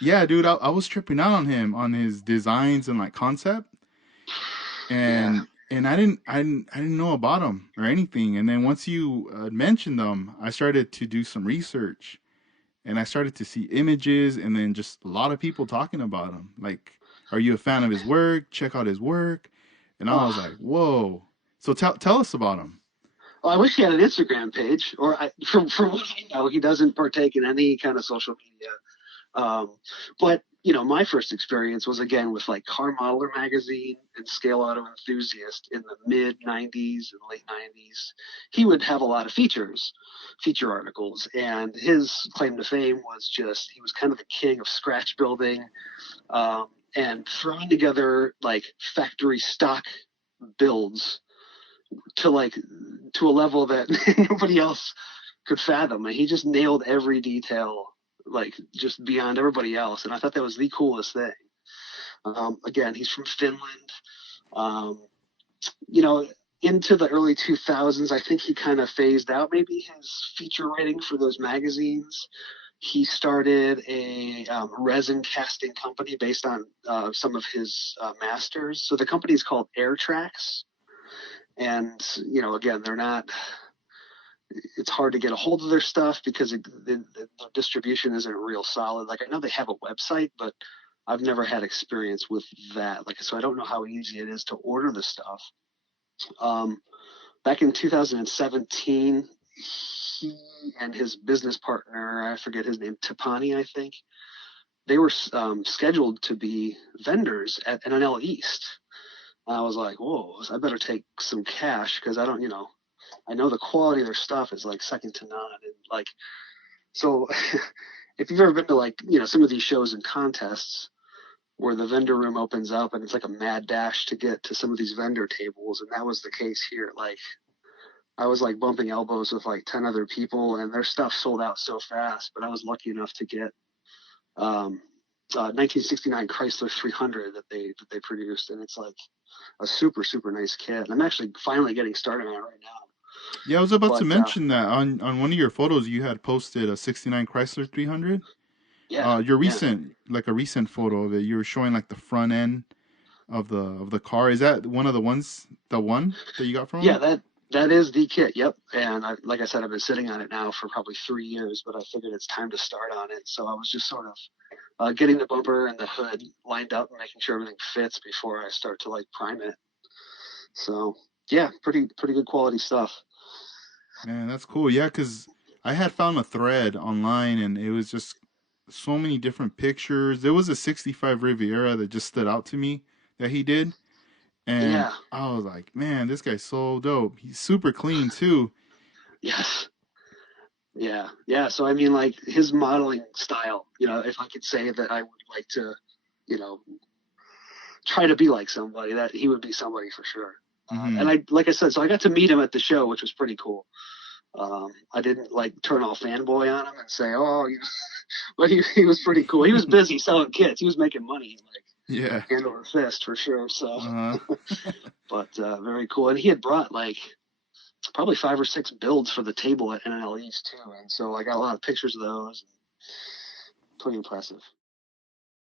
Yeah, dude, I was tripping out on him on his designs and like concept, Yeah. and I didn't know about them or anything. And then once you mentioned them, I started to do some research, and I started to see images, and then just a lot of people talking about him. Like, are you a fan of his work? Check out his work. And I was Oh, like, whoa. So tell us about him. well, I wish he had an Instagram page, or from what I know, he doesn't partake in any kind of social media. Um, but my first experience was again with like Car Modeler magazine and Scale Auto Enthusiast in the mid '90s and late '90s. He would have a lot of feature articles, and his claim to fame was just he was kind of the king of scratch building, and throwing together like factory stock builds to like to a level that nobody else could fathom. And he just nailed every detail, like just beyond everybody else. And I thought that was the coolest thing. Again, he's from Finland. Um, you know, into the early 2000s, I think he kind of phased out maybe his feature writing for those magazines. He started a resin casting company based on some of his masters. So the company is called Air Tracks. And, again, they're not, it's hard to get a hold of their stuff because the distribution isn't real solid. Like I know they have a website, but I've never had experience with that. Like, so I don't know how easy it is to order the stuff. Um, Back in 2017, he and his business partner, I forget his name, Tipani, I think, they were scheduled to be vendors at NNL East. And I was like, whoa, I better take some cash because I don't, I know the quality of their stuff is like second to none. And like, so if you've ever been to like, some of these shows and contests where the vendor room opens up and it's like a mad dash to get to some of these vendor tables. And that was the case here. Like, I was like bumping elbows with like 10 other people and their stuff sold out so fast, but I was lucky enough to get, um, 1969 Chrysler 300 that they produced. And it's like a super, super nice kit. I'm actually finally getting started on it right now. Yeah, I was about to But mention that on one of your photos you had posted a 69 Chrysler 300. yeah, Your yeah. recent like a recent photo of it, you were showing like the front end of the car. Is that one of the one that you got from Yeah, him? that is the kit. Yep. And like I said, I've been sitting on it now for probably 3 years, but I figured it's time to start on it. So I was just sort of getting the bumper and the hood lined up and making sure everything fits before I start to like prime it. So yeah, pretty good quality stuff. Man, that's cool. Yeah, because I had found a thread online and it was just so many different pictures. There was a 65 Riviera that just stood out to me that he did. And Yeah. I was like, man, this guy's so dope. He's super clean too. Yes. Yeah. Yeah. So I mean, like his modeling style. If I could say that I would like to, you know, try to be like somebody, that he would be somebody for sure. And Hmm. like I said, so I got to meet him at the show, which was pretty cool. I didn't like turn all fanboy on him and say, oh, but he was pretty cool. He was busy selling kits. He was making money like Yeah. hand over fist for sure. So, Uh-huh. but very cool. And he had brought like probably 5 or 6 builds for the table at NNL East too. And so I got a lot of pictures of those. Pretty impressive.